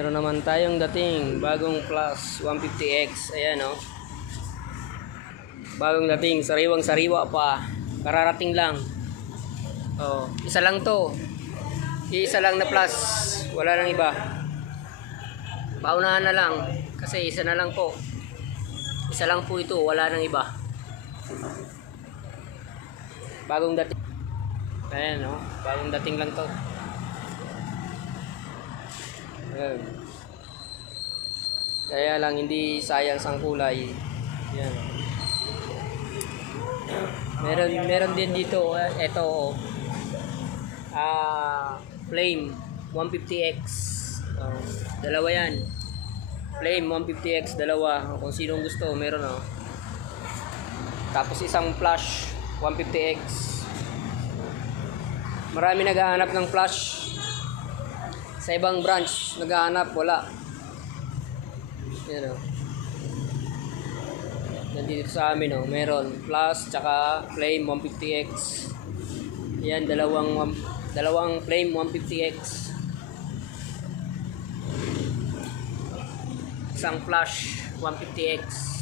Meron naman tayong dating bagong Plus 150X. Ayan o. Bagong dating, sariwang sariwa pa. Kararating lang. Oh, isa lang to. Isa lang na Plus. Wala nang iba. Paunahan na lang. Kasi isa na lang po. Isa lang po ito. Wala nang iba. Bagong dating. Ayan o. Bagong dating lang to. Ayan. Kaya lang hindi sayang sang kulay. Yan. Meron din dito ito Flame 150X. Dalawa yan. Flame 150X dalawa. Kung sinong gusto, meron oh. Tapos isang Flash 150X. Marami naghahanap ng Flash. Sa ibang branch naghahanap, wala. Yan o. Nandito sa amin o. Meron Plus tsaka Flame 150X. Yan, dalawang Flame 150X. Isang Flash 150X.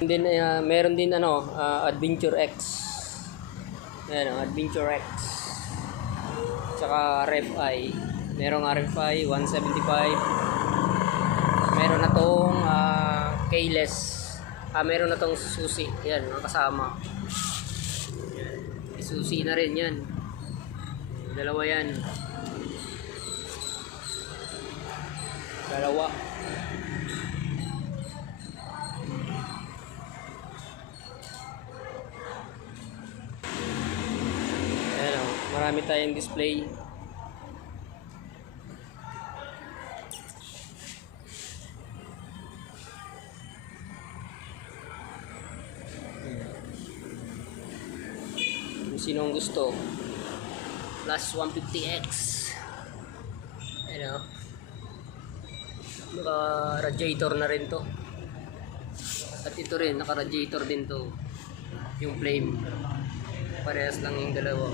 Din meron din Adventure X. Ayan, Adventure X. Tsaka RFI. Merong RFI 175. Meron na tong keyless. Meron na tong susi. Ayan, mga kasama. Susi na rin yan. Dalawa yan. Dalawa. Marami tayong display. Kung sinong gusto. Plus 150X. Ayan o. Naka-radiator na rin to. At ito rin, naka-radiator din to. Yung flame. Parehas lang yung dalawa.